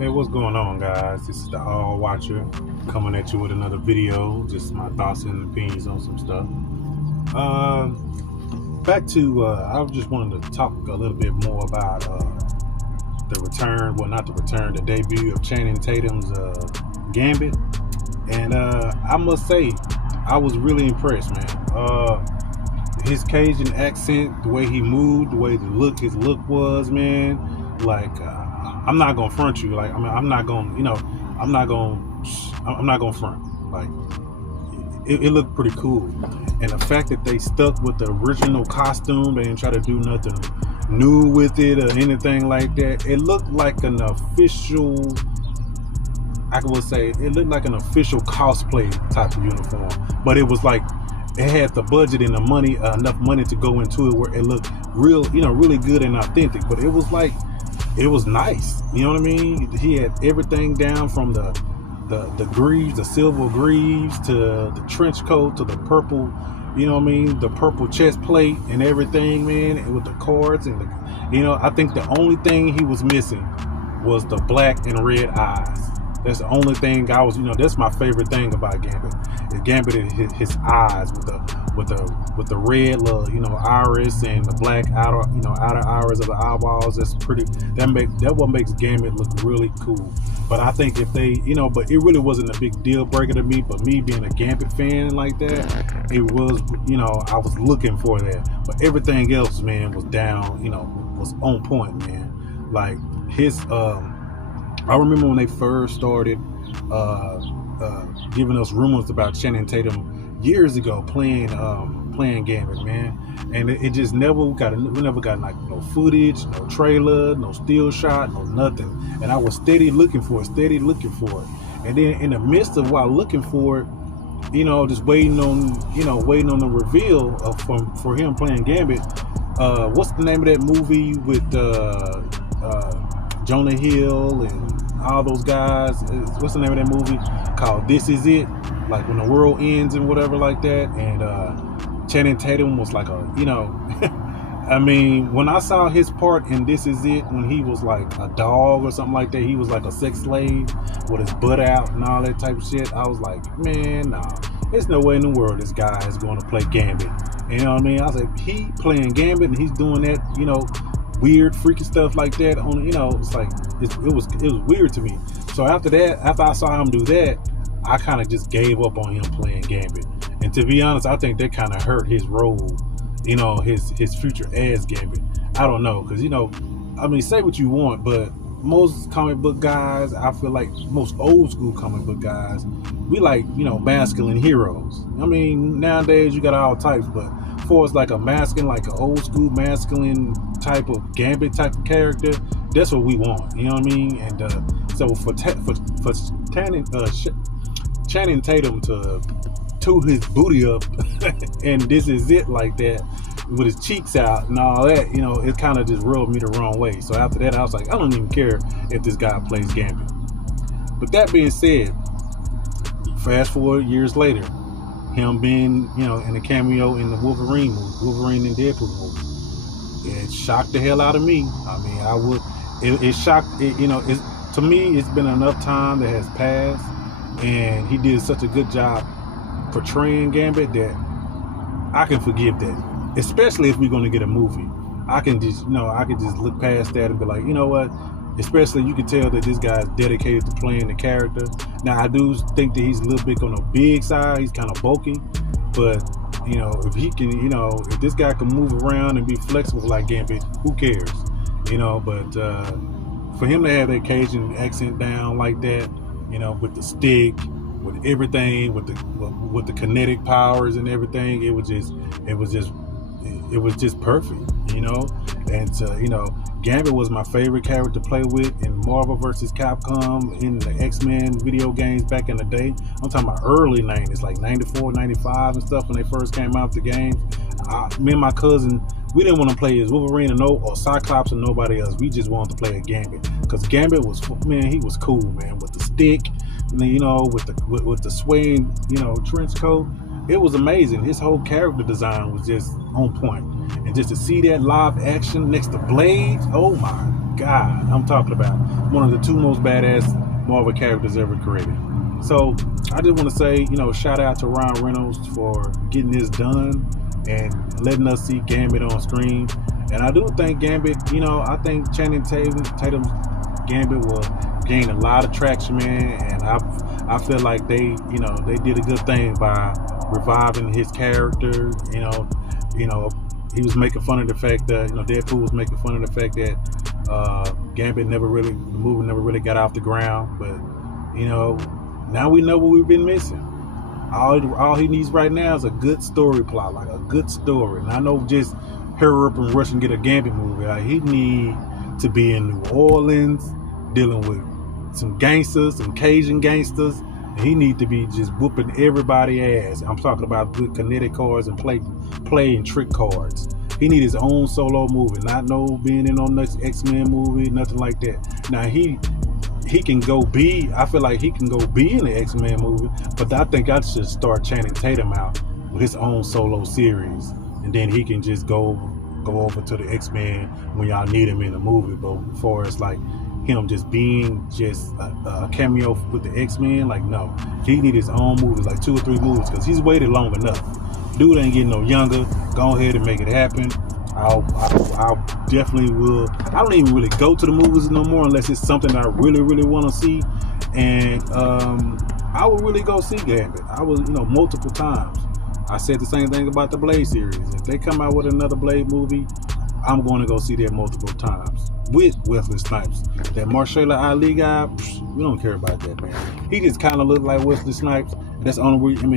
Hey, what's going on, guys? This is the All Watcher coming at you with another video. Just my thoughts and opinions on some stuff. Back to, I just wanted to talk a little bit more about the return, well, not the return, the debut of Channing Tatum's Gambit. And I must say, I was really impressed, man. His Cajun accent, the way he moved, the way his look was, man. Like, I'm not gonna front you. Like, I mean, I'm not gonna front. Like, it looked pretty cool, and the fact that they stuck with the original costume, they didn't try to do nothing new with it or anything like that. It looked like an official. I would say it looked like an official cosplay type of uniform, but it was like it had the budget and the money, enough money to go into it where it looked real, really good and authentic. But it was like, it was nice. You know what I mean? He had everything down from the greaves, the silver greaves, to the trench coat, to the purple, you know what I mean? The purple chest plate and everything, man, and with the cards and I think the only thing he was missing was the black and red eyes. That's the only thing I was, that's my favorite thing about Gambit. Gambit is his eyes with the red little, iris and the black outer iris of the eyeballs. That's pretty. That what makes Gambit look really cool. But I think if they, but it really wasn't a big deal breaker to me. But me being a Gambit fan like that, it was, I was looking for that. But everything else, man, was down. Was on point, man. Like his. I remember when they first started giving us rumors about Channing Tatum years ago playing Gambit, man, and it just we never got like no footage, no trailer, no still shot, no nothing. And I was steady looking for it, and then in the midst of while looking for it, just waiting on the reveal for him playing Gambit. What's the name of that movie with Jonah Hill and all those guys? What's the name of that movie called? This Is It, like when the world ends and whatever like that. And Channing Tatum was like I mean, when I saw his part in This Is It, when he was like a dog or something like that, he was like a sex slave with his butt out and all that type of shit. I was like, man, nah, there's no way in the world this guy is going to play Gambit. You know what I mean? I was like, he playing Gambit and he's doing that, weird freaky stuff like that on, it's like it was weird to me. So after I saw him do that, I kind of just gave up on him playing Gambit. And to be honest, I think that kind of hurt his role, his future as Gambit. I don't know, because I mean, say what you want, but most comic book guys, I feel like most old school comic book guys, we like masculine heroes. I mean, nowadays you got all types, but for us like a masculine, like an old school masculine type of Gambit type of character, that's what we want. You know what I mean? And so for Channing Tatum to toot his booty up and This Is It like that with his cheeks out and all that, it kind of just rubbed me the wrong way. So after that, I was like, I don't even care if this guy plays Gambit. But that being said, fast forward years later, him being, in a cameo in the Wolverine and Deadpool movie, it shocked the hell out of me. I mean, it shocked, to me, it's been enough time that has passed, and he did such a good job portraying Gambit that I can forgive that, especially if we're going to get a movie. I can just look past that and be like, you know what? Especially you can tell that this guy's dedicated to playing the character. Now I do think that he's a little bit on the big side. He's kind of bulky, but if he can, if this guy can move around and be flexible like Gambit, who cares? But for him to have that Cajun accent down like that, with the stick, with everything, with the kinetic powers and everything, it was just perfect, And Gambit was my favorite character to play with in Marvel vs. Capcom, in the X-Men video games back in the day. I'm talking about early 90s, like 94, 95 and stuff when they first came out the games. Me and my cousin, we didn't want to play as Wolverine or Cyclops or nobody else. We just wanted to play a Gambit because Gambit was, man, he was cool, man, with the stick, with the swaying, trench coat. It was amazing. His whole character design was just on point. And just to see that live action next to Blade, oh my God, I'm talking about one of the two most badass Marvel characters ever created. So I just want to say, shout out to Ryan Reynolds for getting this done and letting us see Gambit on screen. And I do think Gambit, I think Tatum's Gambit will gain a lot of traction, man. And I feel like they did a good thing by reviving his character. He was making fun of the fact that Deadpool was making fun of the fact that Gambit the movie never really got off the ground. But now we know what we've been missing. All he needs right now is a good story plot, like a good story. And I know just hurry up and rush and get a Gambit movie. Like, he need to be in New Orleans dealing with some gangsters, some Cajun gangsters. And he need to be just whooping everybody ass. I'm talking about good kinetic cards and play and trick cards. He need his own solo movie, not no being in on next X-Men movie, nothing like that. Now he can go be. I feel like he can go be in the X-Men movie, but I think I should start Channing Tatum out with his own solo series, and then he can just go over to the X-Men when y'all need him in the movie. But before it's like him just being just a cameo with the X-Men, like, no, he need his own movies, like 2 or 3 movies, because he's waited long enough. Dude ain't getting no younger. Go ahead and make it happen. I definitely will. I don't even really go to the movies no more unless it's something I really, really want to see. And I would really go see Gambit. I was, multiple times. I said the same thing about the Blade series. If they come out with another Blade movie, I'm going to go see that multiple times with Wesley Snipes. That Mahershala Ali guy, we don't care about that, man. He just kind of looked like Wesley Snipes. That's the only reason.